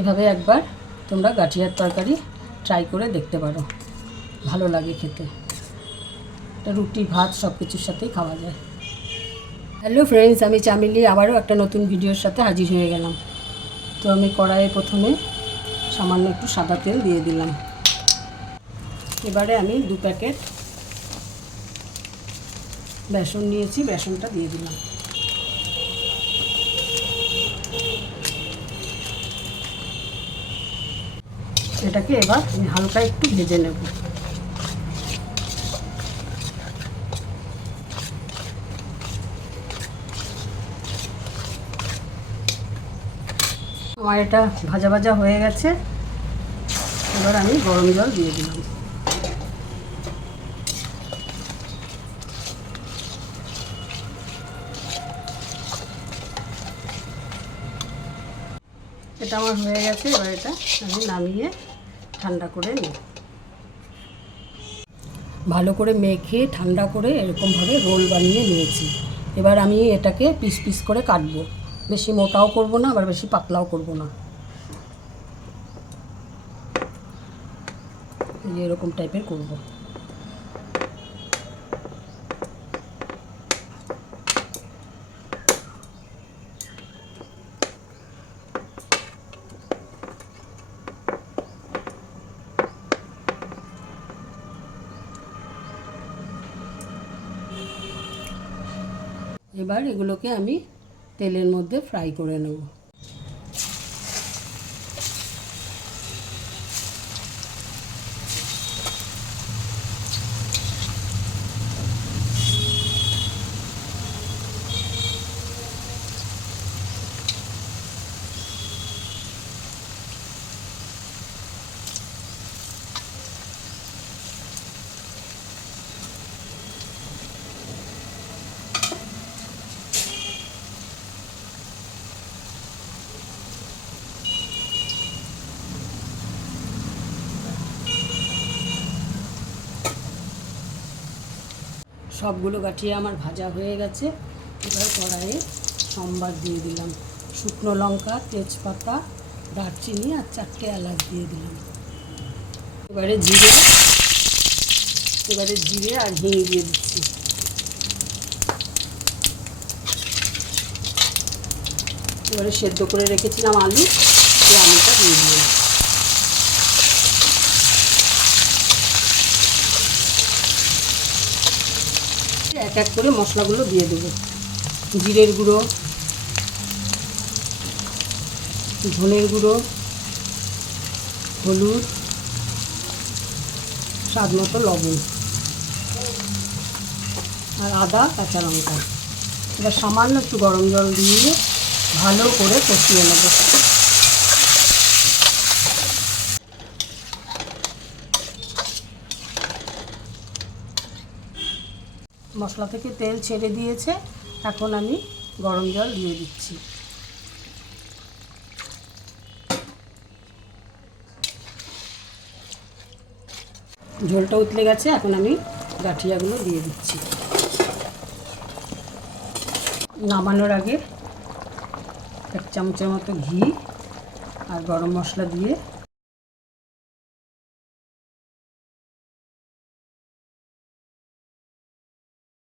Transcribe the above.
এভাবে একবার তোমরা গাঠিয়ার তরকারি ট্রাই করে দেখতে পারো, ভালো লাগে খেতে। এটা রুটি ভাত সব কিছুর সাথেই খাওয়া যায়। হ্যালো ফ্রেন্ডস, আমি চামেলি আবারও একটা নতুন ভিডিওর সাথে হাজির হয়ে গেলাম। তো আমি কড়াইয়ে প্রথমে সামান্য একটু সাদা তেল দিয়ে দিলাম। এবারে আমি 2 প্যাকেট বেসন নিয়েছি, বেসনটা দিয়ে দিলাম। এটাকে এবার আমি হালকা একটু ভেজে নেব। আমার এটা ভাজা ভাজা হয়ে গেছে। এবার আমি গরম জল দিয়ে দিলাম। এটা আমার হয়ে গেছে। এবার এটা আমি নামিয়ে ঠান্ডা করে নিই। ভালো করে মেখে ঠান্ডা করে এরকমভাবে রোল বানিয়ে নিয়েছি। এবার আমি এটাকে পিস পিস করে কাটবো। বেশি মোটাও করব না, আবার বেশি পাতলাও করব না। এরকম টাইপের করব। এবার এগুলোকে আমি তেলের মধ্যে ফ্রাই করে নেব। সবগুলো গাঠিয়ে আমার ভাজা হয়ে গেছে। এবার কড়াইয়ে সম্বার দিয়ে দিলাম। শুকনো লঙ্কা, তেজপাতা, দারচিনি আর 4টে এলাচ দিয়ে দিলাম। এবারে জিরে আর হিং দিয়ে দিচ্ছি। এবারে সেদ্ধ করে রেখেছিলাম আলু, সেই আলুটা দিয়ে দিলাম। এক এক করে মশলাগুলো দিয়ে দেবো। জিরের গুঁড়ো, ধনের গুঁড়ো, হলুদ, স্বাদ মতো লবণ আর আদা, কাঁচা লঙ্কা। এবার সামান্য একটু গরম জল দিয়ে ভালো করে কষিয়ে নেব। মশলা থেকে তেল ছেড়ে দিয়েছে, এখন আমি গরম জল দিয়ে দিচ্ছি। ঝোলটা উতলে গেছে, এখন আমি গাঠিয়াগুলো দিয়ে দিচ্ছি। নামানোর আগে 1 চামচের মতো ঘি আর গরম মশলা দিয়ে